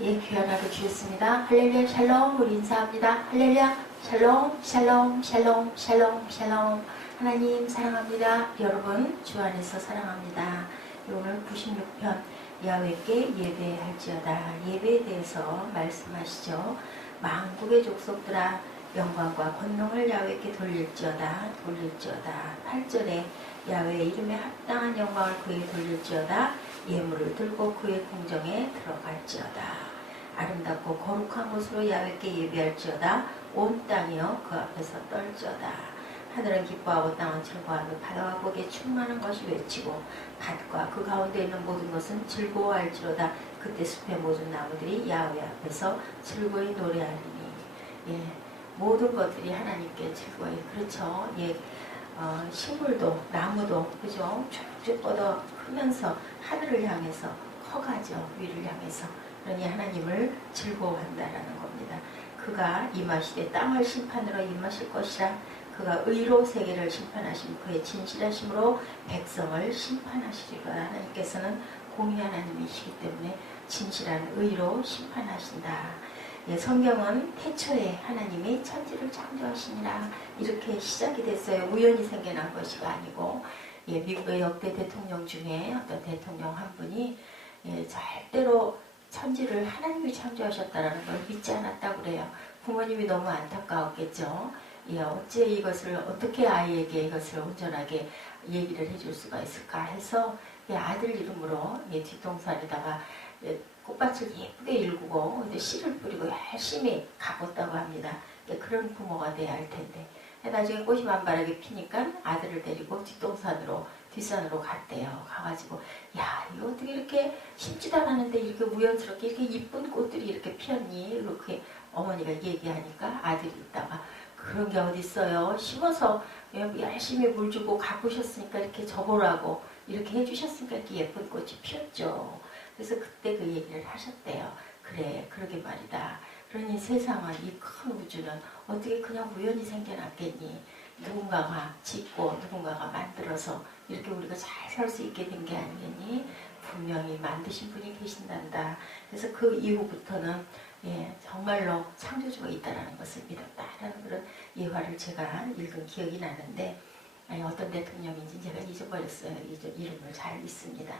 예, 귀한 하루 주셨습니다. 할렐루야 샬롬 우리 인사합니다. 할렐루야 샬롬 샬롬 샬롬 샬롬 샬롬. 하나님 사랑합니다. 여러분 주 안에서 사랑합니다. 오늘 96편 야훼께 예배할지어다. 예배에 대해서 말씀하시죠. 만국의 족속들아 영광과 권능을 야훼께 돌릴지어다. 돌릴지어다. 8절에 야훼의 이름에 합당한 영광을 그에게 돌릴지어다. 예물을 들고 그의 궁정에 들어갈지어다. 아름답고 거룩한 곳으로 야훼께 예배할지어다. 온 땅이여 그 앞에서 떨지어다. 하늘은 기뻐하고 땅은 즐거워하며 바다와 거기에 충만한 것이 외치고 밭과 그 가운데 있는 모든 것은 즐거워할지로다. 그때 숲의 모든 나무들이 야훼 앞에서 즐거이 노래하리니. 예, 모든 것들이 하나님께 즐거워요. 그렇죠. 예, 식물도 나무도 그죠. 쭉쭉 뻗어 크면서 하늘을 향해서 커가죠. 위를 향해서. 그러니 하나님을 즐거워한다라는 겁니다. 그가 임하시되 땅을 심판으로 임하실 것이라. 그가 의로 세계를 심판하시며 그의 진실하심으로 백성을 심판하시리라. 하나님께서는 공의 하나님이시기 때문에 진실한 의로 심판하신다. 예, 성경은 태초에 하나님이 천지를 창조하시니라 이렇게 시작이 됐어요. 우연히 생겨난 것이 아니고, 예, 미국의 역대 대통령 중에 어떤 대통령 한 분이 절대로 천지를 하나님이 창조하셨다는 걸 믿지 않았다고 그래요. 부모님이 너무 안타까웠겠죠. 예, 어째 이것을 어떻게 아이에게 이것을 온전하게 얘기를 해줄 수가 있을까 해서 아들 이름으로 뒷동산에다가 꽃밭을 예쁘게 일구고 씨를 뿌리고 열심히 가꿨다고 합니다. 그런 부모가 돼야 할 텐데 나중에 꽃이 만발하게 피니까 아들을 데리고 뒷산으로 갔대요. 가가지고 야 이거 어떻게 이렇게 심지도 않았는데 이렇게 우연스럽게 이렇게 이쁜 꽃들이 이렇게 피었니? 이렇게 어머니가 얘기하니까 아들이 있다가 그런 게 어디 있어요. 심어서 열심히 물 주고 가꾸셨으니까 이렇게 접으라고 이렇게 해주셨으니까 이렇게 예쁜 꽃이 피었죠. 그래서 그때 그 얘기를 하셨대요. 그래 그러게 말이다. 그러니 세상은 이 큰 우주는 어떻게 그냥 우연히 생겨났겠니? 누군가가 짓고 누군가가 만들어서 이렇게 우리가 잘 살 수 있게 된 게 아니겠니? 분명히 만드신 분이 계신단다. 그래서 그 이후부터는 정말로 창조주가 있다는 것을 믿었다라는 그런 예화를 제가 읽은 기억이 나는데 어떤 대통령인지 제가 잊어버렸어요. 이름을 잘 믿습니다.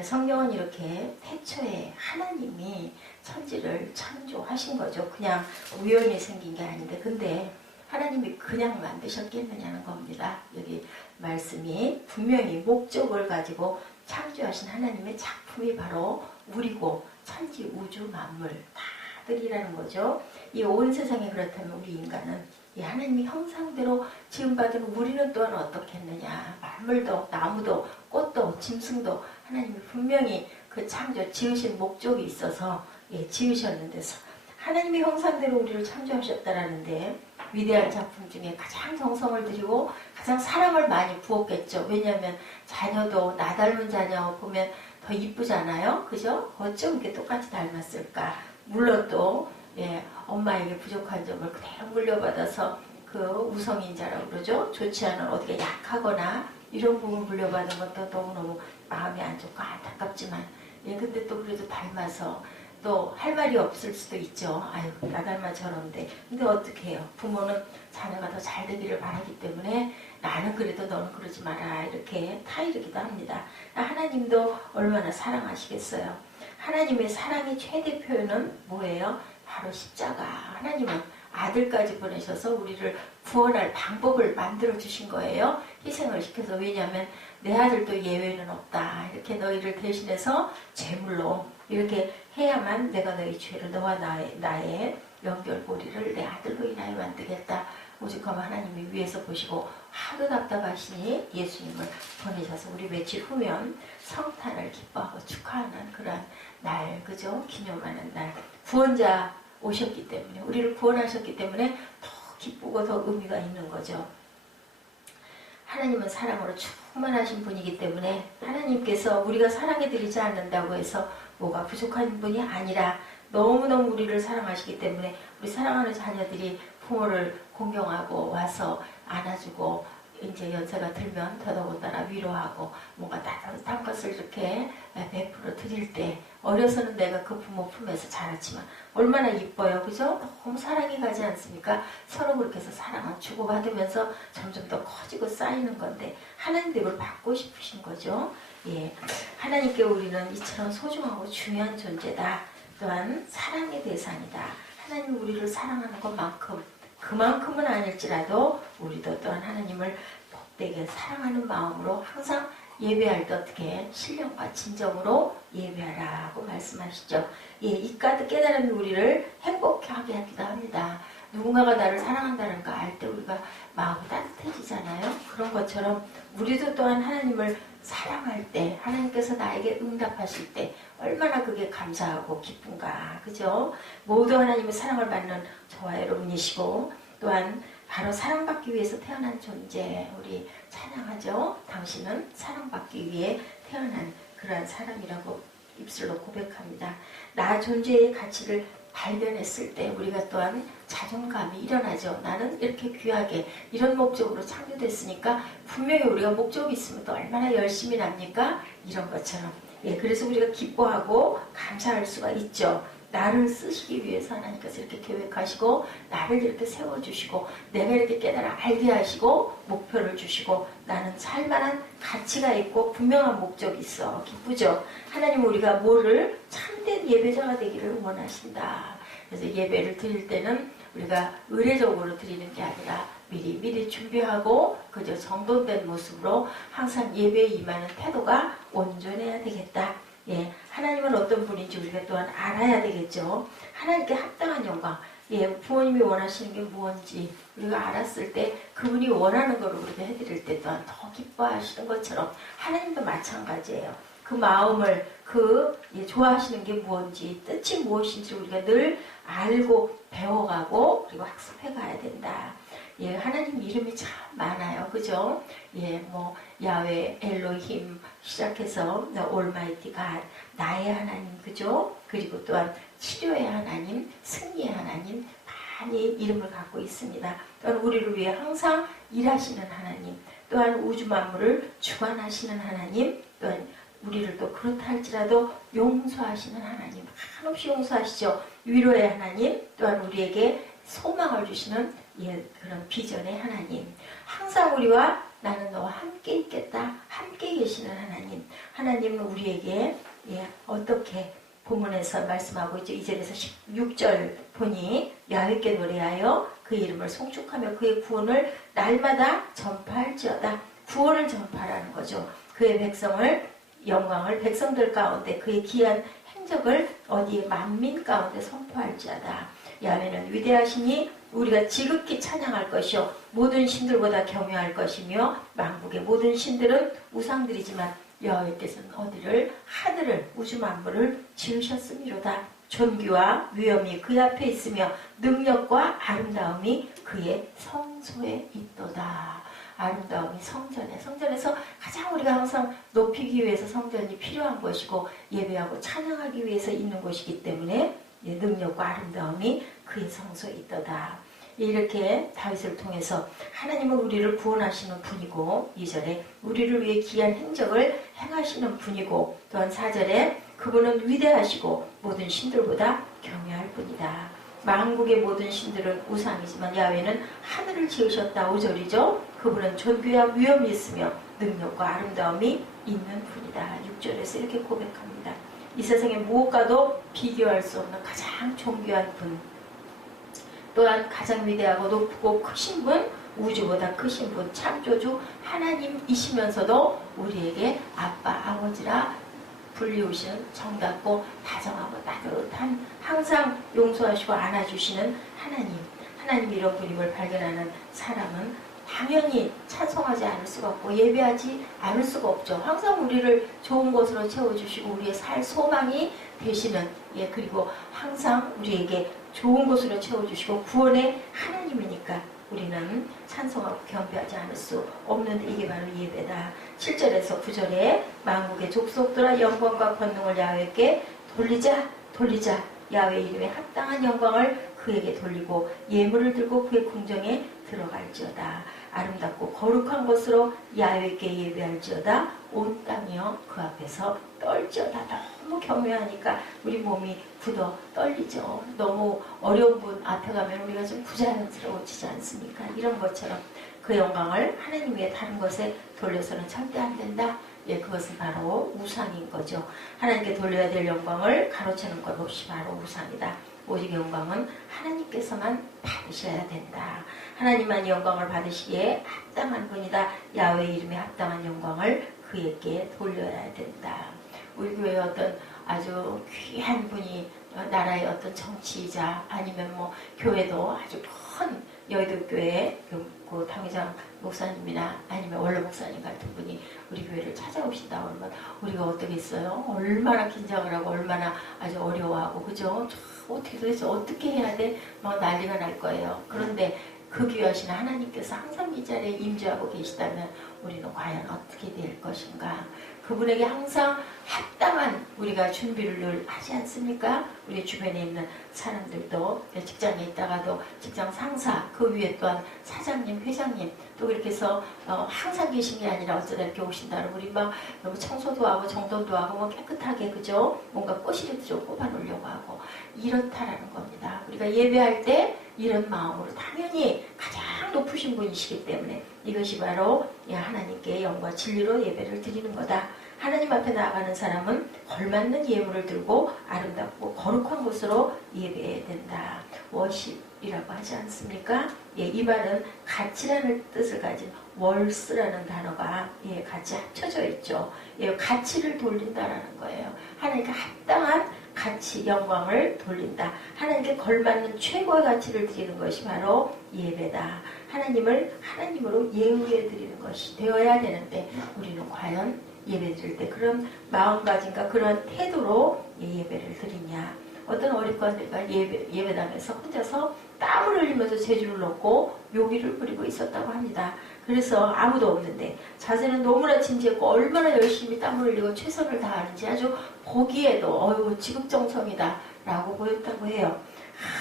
성경은 이렇게 태초에 하나님이 천지를 창조하신 거죠. 그냥 우연히 생긴 게 아닌데 근데 하나님이 그냥 만드셨겠느냐는 겁니다. 여기 말씀이 분명히 목적을 가지고 창조하신 하나님의 작품이 바로 우리고 천지 우주 만물 다들이라는 거죠. 이 온 세상이 그렇다면 우리 인간은 이 하나님의 형상대로 지음받은 우리는 또한 어떻겠느냐. 만물도 나무도 꽃도 짐승도 하나님이 분명히 그 창조 지으신 목적이 있어서 지으셨는데 하나님의 형상대로 우리를 창조하셨다라는데 위대한 작품 중에 가장 정성을 들이고 가장 사랑을 많이 부었겠죠. 왜냐하면 자녀도 나 닮은 자녀 보면 더 이쁘잖아요. 그죠? 어쩜 이렇게 똑같이 닮았을까. 물론 또 엄마에게 부족한 점을 그대로 물려받아서 그 우성인자라고 그러죠. 좋지 않은 어디가 약하거나 이런 부분을 물려받은 것도 너무너무 마음이 안 좋고 안타깝지만 근데 또 그래도 닮아서 또 할 말이 없을 수도 있죠. 아유 나 닮아 저런데 근데 어떻게 해요. 부모는 자녀가 더 잘 되기를 바라기 때문에 나는 그래도 너는 그러지 마라 이렇게 타이르기도 합니다. 하나님도 얼마나 사랑하시겠어요. 하나님의 사랑의 최대 표현은 뭐예요? 바로 십자가. 하나님은 아들까지 보내셔서 우리를 구원할 방법을 만들어 주신 거예요. 희생을 시켜서. 왜냐하면 내 아들도 예외는 없다. 이렇게 너희를 대신해서 제물로 이렇게 해야만 내가 너희 죄를 너와 나의 연결고리를 내 아들로 인하여 만들겠다. 오직하면 하나님이 위에서 보시고 하도 답답하시니 예수님을 보내셔서 우리 며칠 후면 성탄을 기뻐하고 축하하는 그런 날, 그죠? 기념하는 날. 구원자 오셨기 때문에 우리를 구원하셨기 때문에 더 기쁘고 더 의미가 있는 거죠. 하나님은 사랑으로 충만하신 분이기 때문에 하나님께서 우리가 사랑해드리지 않는다고 해서 뭐가 부족한 분이 아니라 너무너무 우리를 사랑하시기 때문에 우리 사랑하는 자녀들이 부모를 공경하고 와서 안아주고 이제 연세가 들면 더더군다나 위로하고 뭔가 따뜻한 것을 이렇게 베풀어 드릴 때, 어려서는 내가 그 부모 품에서 자랐지만 얼마나 이뻐요. 그죠? 너무 사랑이 가지 않습니까? 서로 그렇게 해서 사랑을 주고받으면서 점점 더 커지고 쌓이는 건데, 하나님 댁을 받고 싶으신 거죠. 예, 하나님께 우리는 이처럼 소중하고 중요한 존재다. 또한 사랑의 대상이다. 하나님 우리를 사랑하는 것만큼, 그만큼은 아닐지라도 우리도 또한 하나님을 복되게 사랑하는 마음으로 항상 예배할 때 어떻게 신령과 진정으로 예배하라고 말씀하시죠. 예, 이 깨달음이 우리를 행복하게 하기도 합니다. 누군가가 나를 사랑한다는 거 알 때 우리가 마음이 따뜻해지잖아요. 그런 것처럼 우리도 또한 하나님을 사랑할 때, 하나님께서 나에게 응답하실 때 얼마나 그게 감사하고 기쁜가. 그죠? 모두 하나님의 사랑을 받는 저와 여러분이시고, 또한 바로 사랑받기 위해서 태어난 존재, 우리 찬양하죠. 당신은 사랑받기 위해 태어난 그러한 사람이라고 입술로 고백합니다. 나 존재의 가치를 발견했을 때 우리가 또한 자존감이 일어나죠. 나는 이렇게 귀하게 이런 목적으로 창조됐으니까 분명히 우리가 목적이 있으면 또 얼마나 열심히 납니까? 이런 것처럼. 예, 그래서 우리가 기뻐하고 감사할 수가 있죠. 나를 쓰시기 위해서 하나님께서 이렇게 계획하시고 나를 이렇게 세워주시고 내가 이렇게 깨달아 알게 하시고 목표를 주시고 나는 살만한 가치가 있고 분명한 목적이 있어. 기쁘죠? 하나님 우리가 뭐를 참된 예배자가 되기를 원하신다. 그래서 예배를 드릴 때는 우리가 의례적으로 드리는 게 아니라 미리 준비하고 그저 정돈된 모습으로 항상 예배에 임하는 태도가 온전해야 되겠다. 예, 하나님은 어떤 분인지 우리가 또한 알아야 되겠죠. 하나님께 합당한 영광, 예, 부모님이 원하시는 게 무엇인지 우리가 알았을 때 그분이 원하는 걸 우리가 해드릴 때 또한 더 기뻐하시는 것처럼 하나님도 마찬가지예요. 그 마음을 좋아하시는 게 무엇인지 뜻이 무엇인지 우리가 늘 알고 배워가고 그리고 학습해 가야 된다. 예, 하나님 이름이 참 많아요. 그죠? 예, 뭐 야훼, 엘로힘 시작해서 올마이티 갓, 나의 하나님, 그죠? 그리고 또한 치료의 하나님, 승리의 하나님, 많이 이름을 갖고 있습니다. 또한 우리를 위해 항상 일하시는 하나님, 또한 우주 만물을 주관하시는 하나님, 또한 우리를 또 그렇다 할지라도 용서하시는 하나님, 한없이 용서하시죠. 위로의 하나님, 또한 우리에게 소망을 주시는 그런 비전의 하나님, 항상 우리와 나는 너와 함께 있겠다, 함께 계시는 하나님, 하나님은 우리에게 어떻게 본문에서 말씀하고 있죠. 2절에서 16절 보니 야훼께 노래하여 그의 이름을 송축하며 그의 구원을 날마다 전파할지어다. 구원을 전파라는 거죠. 그의 영광을 백성들 가운데 그의 귀한 행적을 어디에 만민 가운데 선포할지어다. 야훼는 위대하시니 우리가 지극히 찬양할 것이요 모든 신들보다 경외할 것이며 만국의 모든 신들은 우상들이지만 여호와께서는 어디를 하늘을 우주 만물을 지으셨음이로다. 존귀와 위엄이 그 앞에 있으며 능력과 아름다움이 그의 성소에 있도다. 아름다움이 성전에서 가장 우리가 항상 높이기 위해서 성전이 필요한 것이고 예배하고 찬양하기 위해서 있는 것이기 때문에 능력과 아름다움이 그의 성소에 있도다. 이렇게 다윗을 통해서 하나님은 우리를 구원하시는 분이고 2절에 우리를 위해 귀한 행적을 행하시는 분이고 또한 4절에 그분은 위대하시고 모든 신들보다 경외할 분이다. 만국의 모든 신들은 우상이지만 야훼는 하늘을 지으셨다. 5절이죠. 그분은 존귀와 위엄이 있으며 능력과 아름다움이 있는 분이다. 6절에서 이렇게 고백합니다. 이 세상에 무엇과도 비교할 수 없는 가장 존귀한 분, 또한 가장 위대하고 높고 크신 분, 우주보다 크신 분, 창조주 하나님이시면서도 우리에게 아빠, 아버지라 불리우시는 정답고 다정하고 따뜻한 항상 용서하시고 안아주시는 하나님 이런 분임을 발견하는 사람은 당연히 찬송하지 않을 수가 없고 예배하지 않을 수가 없죠. 항상 우리를 좋은 것으로 채워주시고 우리의 살 소망이 되시는 그리고 항상 우리에게 좋은 것으로 채워주시고 구원의 하나님이니까 우리는 찬송하고 겸비하지 않을 수 없는데 이게 바로 예배다. 7절에서 9절에 만국의 족속들아 영광과 권능을 야훼께 돌리자. 야훼 이름에 합당한 영광을 그에게 돌리고 예물을 들고 그의 궁정에 들어갈지어다. 아름답고 거룩한 것으로 야훼께 예배할지어다. 온 땅이여 그 앞에서 떨지어다. 너무 경외하니까 우리 몸이 굳어 떨리죠. 너무 어려운 분 앞에 가면 우리가 좀 부자연스러워지지 않습니까? 이런 것처럼 그 영광을 하나님 외에 다른 것에 돌려서는 절대 안 된다. 예, 그것은 바로 우상인 거죠. 하나님께 돌려야 될 영광을 가로채는 것 없이 바로 우상이다. 오직 영광은 하나님께서만 받으셔야 된다. 하나님만 영광을 받으시기에 합당한 분이다. 야훼 이름에 합당한 영광을 그에게 돌려야 된다. 우리 교회에 어떤 아주 귀한 분이 나라의 어떤 정치이자 아니면 뭐 교회도 아주 큰 여의도 교회 그 당회장 목사님이나 아니면 원로 목사님 같은 분이 우리 교회를 찾아오신다 그러면 우리가 어떻겠어요? 얼마나 긴장을 하고 얼마나 아주 어려워하고 그죠? 어떻게 도대체 어떻게 해야 돼? 막 난리가 날 거예요. 그런데 그 귀하신 하나님께서 항상 이 자리에 임재하고 계시다면 우리는 과연 어떻게 될 것인가? 그분에게 항상 합당한 우리가 준비를 늘 하지 않습니까? 우리 주변에 있는 사람들도 직장에 있다가도 직장 상사, 그 위에 또한 사장님, 회장님 또 그렇게 해서 항상 계신 게 아니라 어쩌다 이렇게 오신다는 우리 막 청소도 하고 정돈도 하고 뭐 깨끗하게 그죠? 뭔가 꼬시리도 좀 뽑아놓으려고 하고 이렇다라는 겁니다. 우리가 예배할 때 이런 마음으로 당연히 가장 높으신 분이시기 때문에 이것이 바로 하나님께 영과 진리로 예배를 드리는 거다. 하나님 앞에 나아가는 사람은 걸맞는 예물을 들고 아름답고 거룩한 곳으로 예배해야 된다. 워십이라고 하지 않습니까? 예, 이 말은 가치라는 뜻을 가진 월스라는 단어가 같이 합쳐져 있죠. 예, 가치를 돌린다라는 거예요. 하나님께 합당한 가치, 영광을 돌린다. 하나님께 걸맞는 최고의 가치를 드리는 것이 바로 예배다. 하나님을 하나님으로 예우해 드리는 것이 되어야 되는데 우리는 과연 예배 드릴 때 그런 마음가짐과 그런 태도로 예배를 드리냐. 어떤 어릿관들과 예배당에서 혼자서 땀을 흘리면서 제주를 넣고 묘기를 부리고 있었다고 합니다. 그래서 아무도 없는데 자세는 너무나 진지했고 얼마나 열심히 땀을 흘리고 최선을 다하는지 아주 보기에도 지극정성이다 라고 보였다고 해요.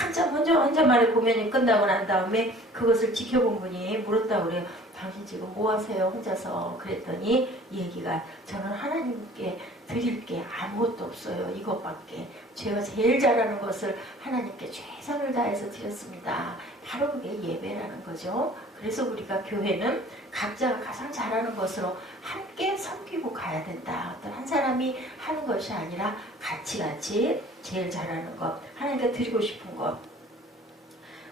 한참 만에 공연이 끝나고 난 다음에 그것을 지켜본 분이 물었다고 그래요. 당신 지금 뭐 하세요? 혼자서. 그랬더니 얘기가 저는 하나님께 드릴 게 아무것도 없어요. 이것밖에. 제가 제일 잘하는 것을 하나님께 최선을 다해서 드렸습니다. 바로 그게 예배라는 거죠. 그래서 우리가 교회는 각자가 가장 잘하는 것으로 함께 섬기고 가야 된다. 어떤 한 사람이 하는 것이 아니라 같이 제일 잘하는 것, 하나님께 드리고 싶은 것,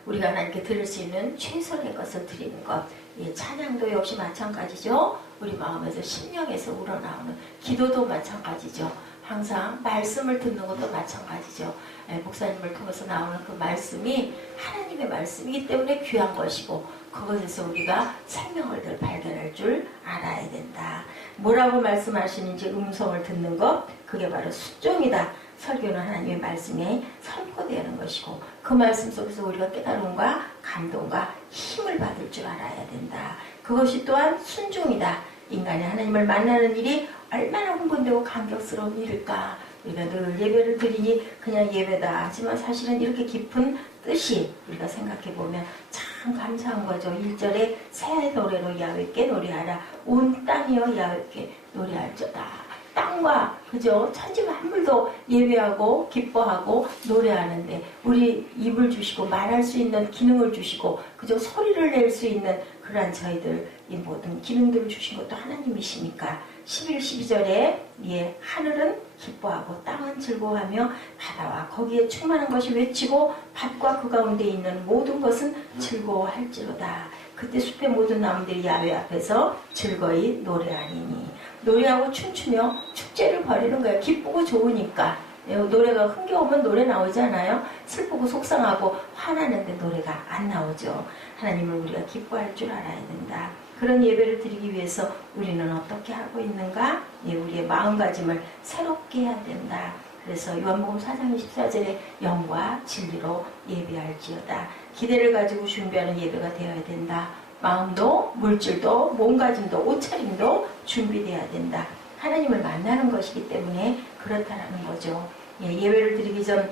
우리가 하나님께 드릴 수 있는 최선의 것을 드리는 것. 예, 찬양도 역시 마찬가지죠. 우리 마음에서 심령에서 우러나오는 기도도 마찬가지죠. 항상 말씀을 듣는 것도 마찬가지죠. 예, 목사님을 통해서 나오는 그 말씀이 하나님의 말씀이기 때문에 귀한 것이고 그것에서 우리가 생명을 늘 발견할 줄 알아야 된다. 뭐라고 말씀하시는지 음성을 듣는 것, 그게 바로 순종이다. 설교는 하나님의 말씀에 선포되는 것이고 그 말씀 속에서 우리가 깨달음과 감동과 힘을 받을 줄 알아야 된다. 그것이 또한 순종이다. 인간이 하나님을 만나는 일이 얼마나 흥분되고 감격스러운 일일까. 우리가 늘 예배를 드리니 그냥 예배다 하지만 사실은 이렇게 깊은 뜻이 우리가 생각해보면 참 감사한 거죠. 1절에 새 노래로 야훼께 노래하라. 온 땅이여 야훼께 노래할저다. 땅과 그죠? 천지 만물도 예배하고 기뻐하고 노래하는데 우리 입을 주시고 말할 수 있는 기능을 주시고 그죠? 소리를 낼 수 있는 그러한 저희들 이 모든 기능들을 주신 것도 하나님이시니까 11, 12절에 예, 하늘은 기뻐하고 땅은 즐거워하며 바다와 거기에 충만한 것이 외치고 밭과 그 가운데 있는 모든 것은 즐거워할지로다. 그때 숲의 모든 나무들이 야훼 앞에서 즐거이 노래하리니. 노래하고 춤추며 축제를 벌이는 거예요. 기쁘고 좋으니까. 노래가 흥겨우면 노래 나오잖아요. 슬프고 속상하고 화나는데 노래가 안 나오죠. 하나님을 우리가 기뻐할 줄 알아야 된다. 그런 예배를 드리기 위해서 우리는 어떻게 하고 있는가? 예, 우리의 마음가짐을 새롭게 해야 된다. 그래서 요한복음 4장 24절에 영과 진리로 예배할지어다. 기대를 가지고 준비하는 예배가 되어야 된다. 마음도 물질도 몸가짐도 옷차림도 준비되어야 된다. 하나님을 만나는 것이기 때문에 그렇다라는 거죠. 예, 예배를 드리기 전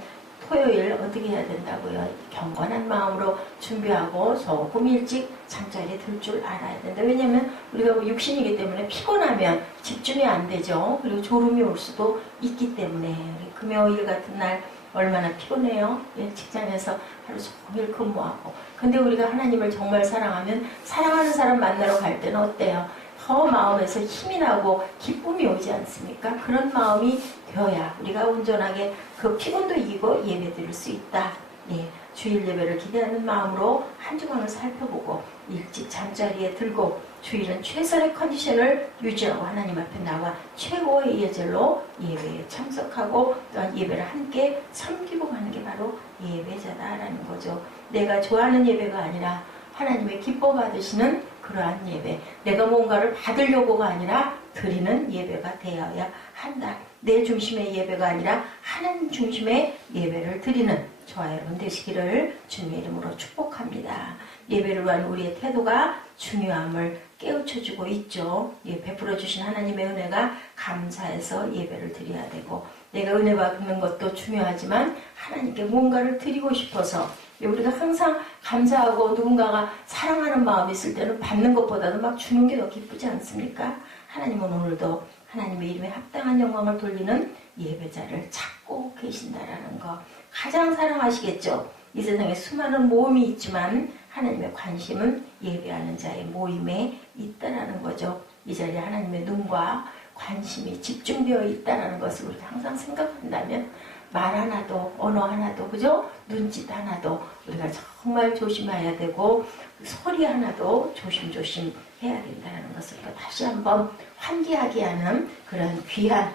토요일 어떻게 해야 된다고요? 경건한 마음으로 준비하고 조금 일찍 잠자리에 들 줄 알아야 된다. 왜냐하면 우리가 육신이기 때문에 피곤하면 집중이 안 되죠. 그리고 졸음이 올 수도 있기 때문에 금요일 같은 날 얼마나 피곤해요. 직장에서 하루 종일 근무하고. 근데 우리가 하나님을 정말 사랑하면 사랑하는 사람 만나러 갈 때는 어때요? 더 마음에서 힘이 나고 기쁨이 오지 않습니까? 그런 마음이 되어야 우리가 온전하게 그 피곤도 이기고 예배 드릴 수 있다. 예, 주일 예배를 기대하는 마음으로 한 주간을 살펴보고 일찍 잠자리에 들고 주일은 최선의 컨디션을 유지하고 하나님 앞에 나와 최고의 예절로 예배에 참석하고 또한 예배를 함께 섬기고 가는 게 바로 예배자다라는 거죠. 내가 좋아하는 예배가 아니라 하나님의 기뻐 받으시는 그러한 예배, 내가 뭔가를 받으려고가 아니라 드리는 예배가 되어야 한다. 내 중심의 예배가 아니라 하나님 중심의 예배를 드리는 저와 여러분 되시기를 주님의 이름으로 축복합니다. 예배를 위한 우리의 태도가 중요함을 깨우쳐주고 있죠. 예, 베풀어 주신 하나님의 은혜가 감사해서 예배를 드려야 되고, 내가 은혜 받는 것도 중요하지만 하나님께 뭔가를 드리고 싶어서, 우리가 항상 감사하고 누군가가 사랑하는 마음이 있을 때는 받는 것보다도 막 주는 게 더 기쁘지 않습니까? 하나님은 오늘도 하나님의 이름에 합당한 영광을 돌리는 예배자를 찾고 계신다라는 거 가장 사랑하시겠죠. 이 세상에 수많은 모임이 있지만 하나님의 관심은 예배하는 자의 모임에 있다라는 거죠. 이 자리에 하나님의 눈과 관심이 집중되어 있다는 것을 우리가 항상 생각한다면 말 하나도 언어 하나도 그죠? 눈짓 하나도 우리가 정말 조심해야 되고 소리 하나도 조심조심 해야 된다는 것을 또 다시 한번 환기하게 하는 그런 귀한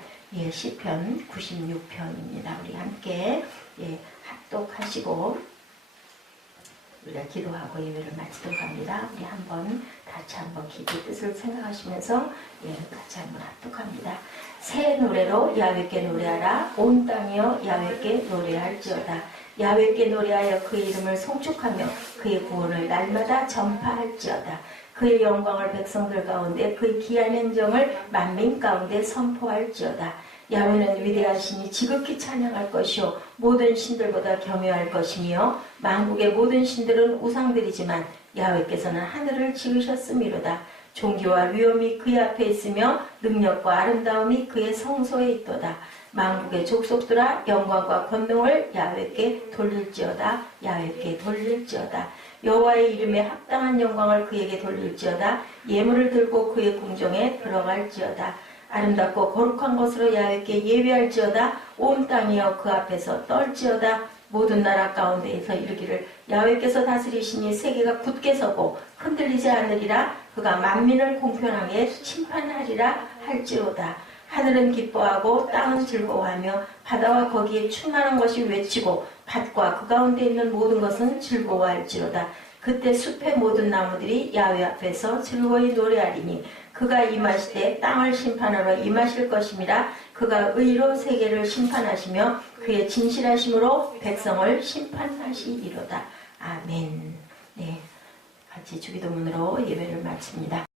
시편 96편입니다. 우리 함께 합독하시고 우리가 기도하고 예배를 마치도록 합니다. 우리 같이 한번 기도의 뜻을 생각하시면서 같이 한번 합독합니다. 새 노래로 야훼께 노래하라. 온 땅이여 야훼께 노래할지어다. 야훼께 노래하여 그의 이름을 송축하며 그의 구원을 날마다 전파할지어다. 그의 영광을 백성들 가운데 그의 기한 행정을 만민 가운데 선포할지어다. 야훼는 위대하시니 지극히 찬양할 것이요 모든 신들보다 경외할 것이며 만국의 모든 신들은 우상들이지만 야훼께서는 하늘을 지으셨음이로다. 존귀와 위엄이 그의 앞에 있으며 능력과 아름다움이 그의 성소에 있도다. 만국의 족속들아 영광과 권능을 야훼께 돌릴지어다. 야훼께 돌릴지어다. 여호와의 이름에 합당한 영광을 그에게 돌릴지어다. 예물을 들고 그의 궁정에 들어갈지어다. 아름답고 거룩한 것으로 야훼께 예배할지어다. 온 땅이여 그 앞에서 떨지어다. 모든 나라 가운데에서 이르기를 야훼께서 다스리시니 세계가 굳게 서고 흔들리지 않으리라. 그가 만민을 공평하게 심판하리라 할지로다. 하늘은 기뻐하고 땅은 즐거워하며 바다와 거기에 충만한 것이 외치고 밭과 그 가운데 있는 모든 것은 즐거워할지로다. 그때 숲의 모든 나무들이 야훼 앞에서 즐거이 노래하리니 그가 임하시되 땅을 심판하러 임하실 것임이라. 그가 의로 세계를 심판하시며 그의 진실하심으로 백성을 심판하시리로다. 아멘. 네, 같이 주기도문으로 예배를 마칩니다.